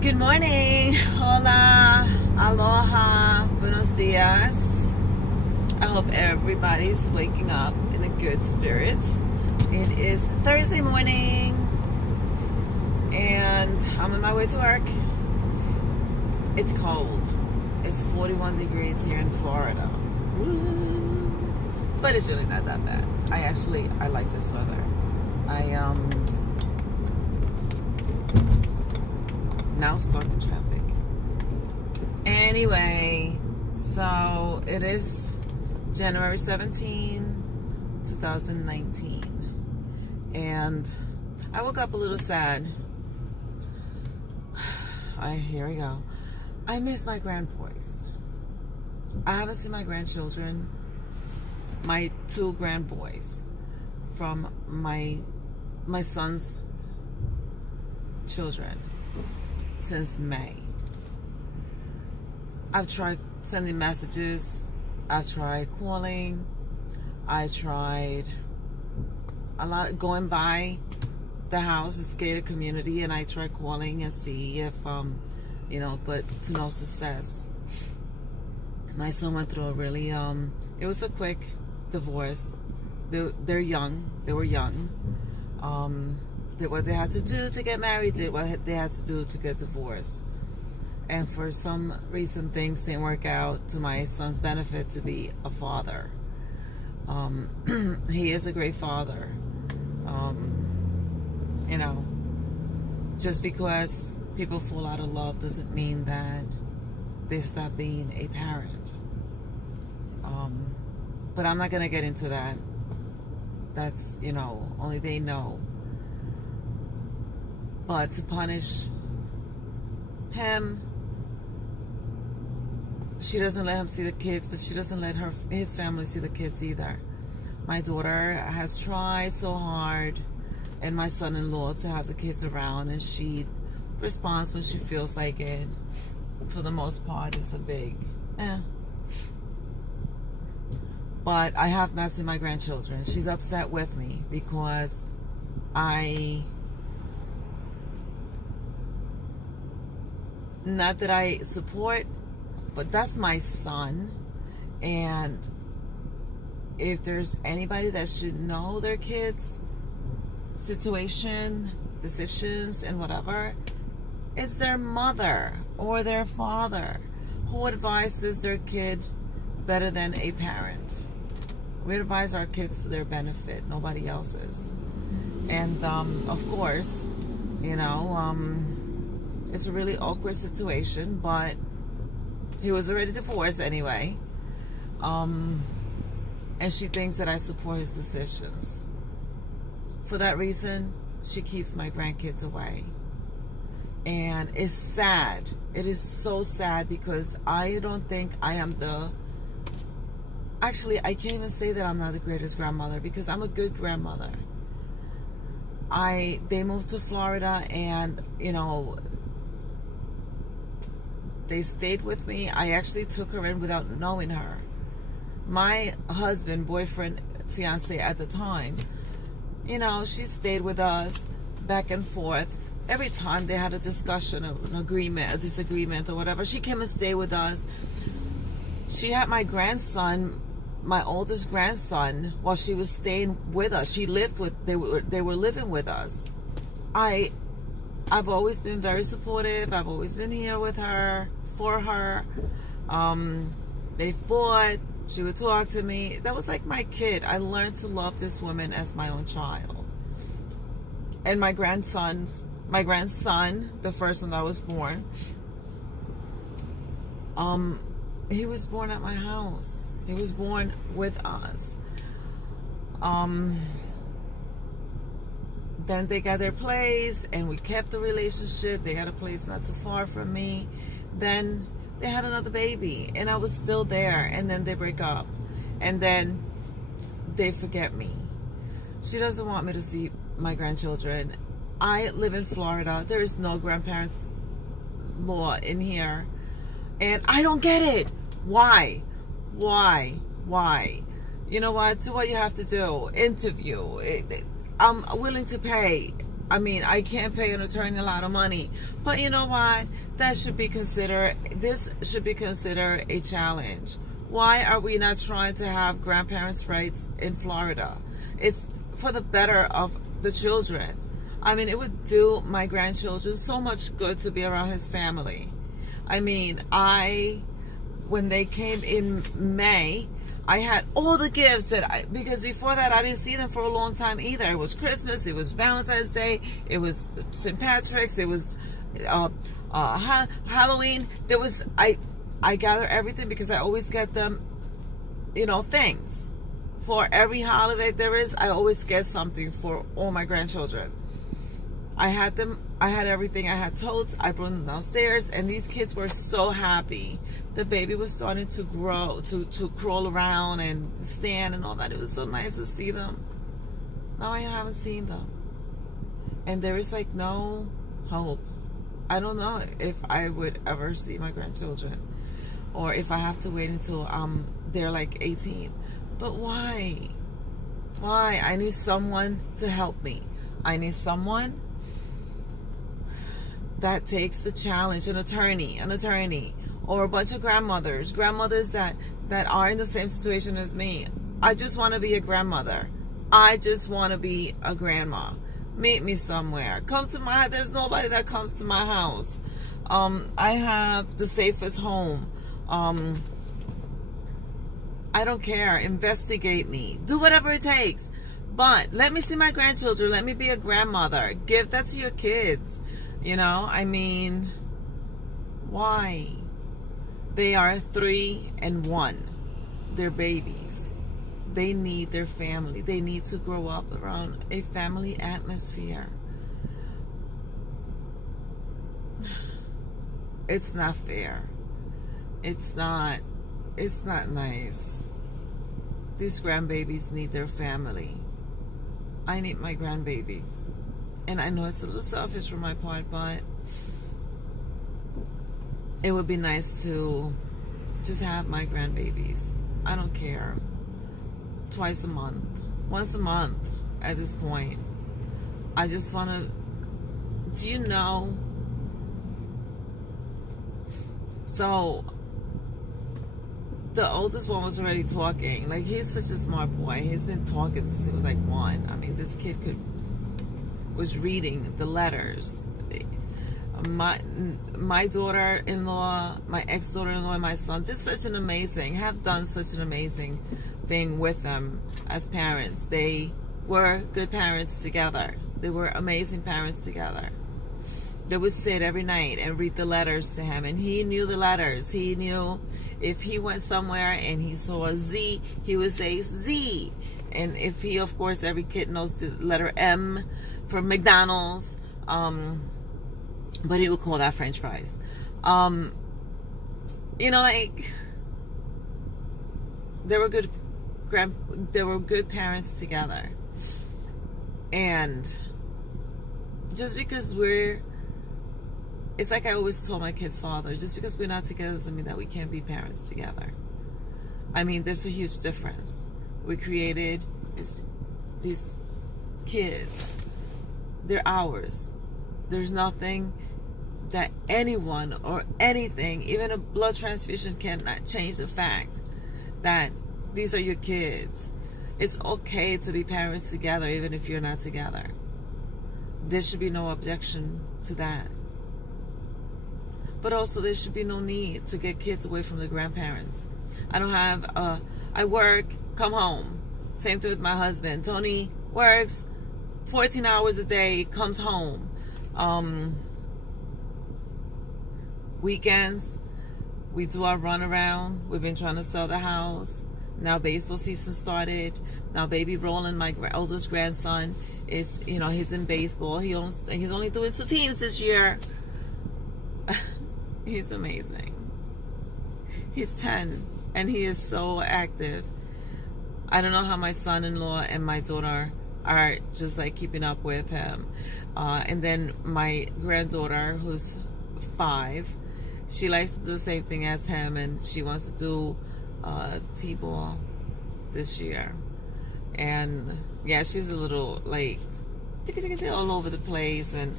Good morning. Hola. Aloha. Buenos dias. I hope everybody's waking up in a good spirit. It is Thursday morning and I'm on my way to work. It's cold. It's 41 degrees here in Florida. Woo. But it's really not that bad. I like this weather. Now stuck in traffic. Anyway, so it is January 17, 2019. And I woke up a little sad. Here we go. I miss my grandboys. I haven't seen my grandchildren, my two grandboys, from my son's children since May. I've tried sending messages, I've tried calling, I tried a lot going by the house, this gated community, and I tried calling and see if but to no success. My son went through a really it was a quick divorce. They're young, they were young. Did what they had to do to get married, did what they had to do to get divorced. And for some reason, things didn't work out to my son's benefit to be a father. He is a great father. Just because people fall out of love doesn't mean that they stop being a parent. But I'm not going to get into that. That's, only they know. But to punish him, she doesn't let him see the kids, but she doesn't let his family see the kids either. My daughter has tried so hard, and my son-in-law, to have the kids around, and she responds when she feels like it. For the most part, it's a big But I have not seen my grandchildren. She's upset with me because not that I support, but that's my son. And if there's anybody that should know their kids' situation, decisions, and whatever, it's their mother or their father who advises their kid better than a parent. We advise our kids to their benefit, nobody else's. And of course, it's a really awkward situation, but he was already divorced anyway. And she thinks that I support his decisions. For that reason, she keeps my grandkids away. And it's sad. It is so sad because I don't think I am Actually, I can't even say that I'm not the greatest grandmother because I'm a good grandmother. They moved to Florida and, they stayed with me. I actually took her in without knowing her. My husband, boyfriend, fiance at the time, she stayed with us back and forth. Every time they had a discussion, an agreement, a disagreement or whatever, she came and stayed with us. She had my grandson, my oldest grandson, while she was staying with us. They were living with us. I've always been very supportive. I've always been here with her, for her. They fought. She would talk to me. That was like my kid. I learned to love this woman as my own child. And my grandson, the first one that was born, he was born at my house. He was born with us. Then they got their place and we kept the relationship. They got a place not too far from me. Then they had another baby and I was still there, and then they break up and then they forget me. She doesn't want me to see my grandchildren. I live in Florida. There is no grandparents law in here, and I don't get it. Why? You know what? Do what you have to do. Interview. I'm willing to pay I mean, I can't pay an attorney a lot of money, but you know what? This should be considered a challenge. Why are we not trying to have grandparents' rights in Florida? It's for the better of the children. I mean, it would do my grandchildren so much good to be around his family. I mean, when they came in May, I had all the gifts because before that I didn't see them for a long time either. It was Christmas, it was Valentine's Day, it was St. Patrick's, it was Halloween. I gather everything because I always get them, things. For every holiday there is, I always get something for all my grandchildren. I had everything. I had totes. I brought them downstairs, and these kids were so happy. The baby was starting to grow, to crawl around and stand and all that. It was so nice to see them. Now I haven't seen them. And there is like no hope. I don't know if I would ever see my grandchildren, or if I have to wait until they're like 18. But why? Why? I need someone to help me. I need someone that takes the challenge, an attorney, or a bunch of grandmothers that are in the same situation as me. I just want to be a grandmother. I just want to be a grandma. Meet me somewhere. Come to my house. There's nobody that comes to my house. I have the safest home. I don't care. Investigate me. Do whatever it takes. But let me see my grandchildren. Let me be a grandmother. Give that to your kids. I mean, why? They are 3 and 1. They're babies. They need their family. They need to grow up around a family atmosphere. It's not fair. It's not nice. These grandbabies need their family. I need my grandbabies. And I know it's a little selfish for my part, but it would be nice to just have my grandbabies. I don't care. Twice a month. Once a month at this point. I just want to... Do you know? So, the oldest one was already talking. Like, he's such a smart boy. He's been talking since he was like 1. I mean, this kid was reading the letters. My daughter-in-law, my ex-daughter-in-law, and my son have done such an amazing thing with them as parents. They were good parents together. They were amazing parents together. They would sit every night and read the letters to him, and he knew the letters. He knew if he went somewhere and he saw a Z, he would say Z. And if he, of course, every kid knows the letter M for McDonald's, but he would call that French fries. Like, they were good parents together. And just because it's like I always told my kid's father, just because we're not together doesn't mean that we can't be parents together. I mean, there's a huge difference. We created these kids. They're ours. There's nothing that anyone or anything, even a blood transfusion, cannot change the fact that these are your kids. It's okay to be parents together even if you're not together. There should be no objection to that. But also there should be no need to get kids away from the grandparents. I work, come home. Same thing with my husband. Tony works 14 hours a day, comes home. Weekends, we do our run around. We've been trying to sell the house. Now baseball season started. Now baby Roland, my oldest grandson, is, he's in baseball. He's only doing 2 teams this year. He's amazing. He's 10 and he is so active. I don't know how my son-in-law and my daughter are just like keeping up with him. And then my granddaughter, who's 5, she likes to do the same thing as him, and she wants to do T-ball this year. And yeah, she's a little like all over the place and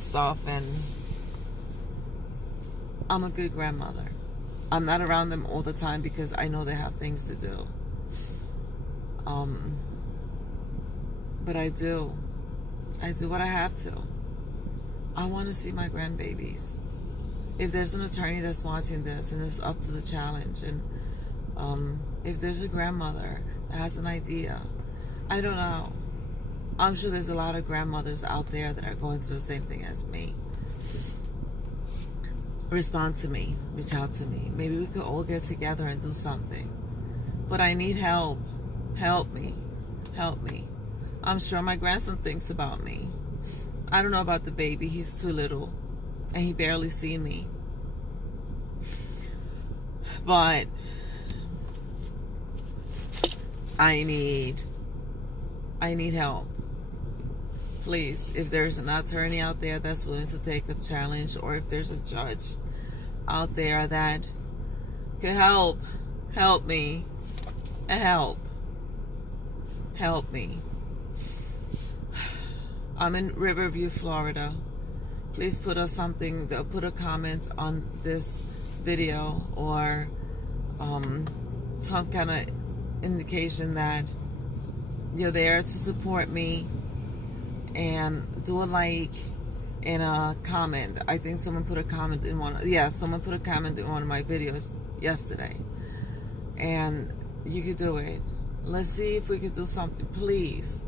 stuff. And I'm a good grandmother. I'm not around them all the time because I know they have things to do. But I do what I have to. I want to see my grandbabies. If there's an attorney that's watching this and is up to the challenge, and if there's a grandmother that has an idea, I don't know. I'm sure there's a lot of grandmothers out there that are going through the same thing as me. Respond to me. Reach out to me. Maybe we could all get together and do something. But I need help. Help me. Help me. I'm sure my grandson thinks about me. I don't know about the baby. He's too little. And he barely sees me. But I need help. Please, if there's an attorney out there that's willing to take a challenge, or if there's a judge out there that can help me, and help me. I'm in Riverview, Florida. Please put a comment on this video, or some kind of indication that you're there to support me, and do a like and a comment. I think someone put a comment in someone put a comment in one of my videos yesterday, and you could do it. Let's see if we could do something. Please,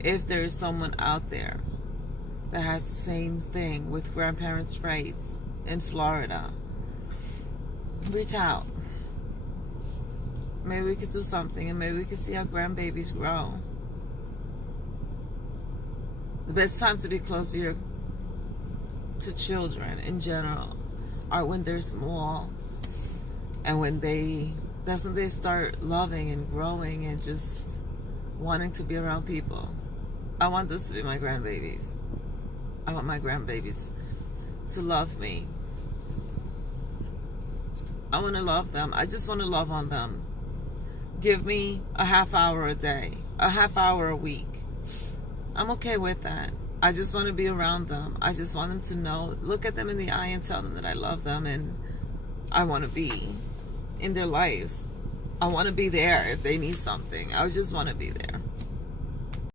if there is someone out there that has the same thing with grandparents' rights in Florida, reach out. Maybe we could do something, and maybe we could see our grandbabies grow. The best time to be closer to children in general are when they're small, and that's when they start loving and growing and just wanting to be around people. I want this to be my grandbabies. I want my grandbabies to love me. I want to love them. I just want to love on them. Give me a half hour a day, a half hour a week. I'm okay with that. I just want to be around them. I just want them to know, look at them in the eye and tell them that I love them, and I want to be in their lives. I want to be there if they need something. I just want to be there.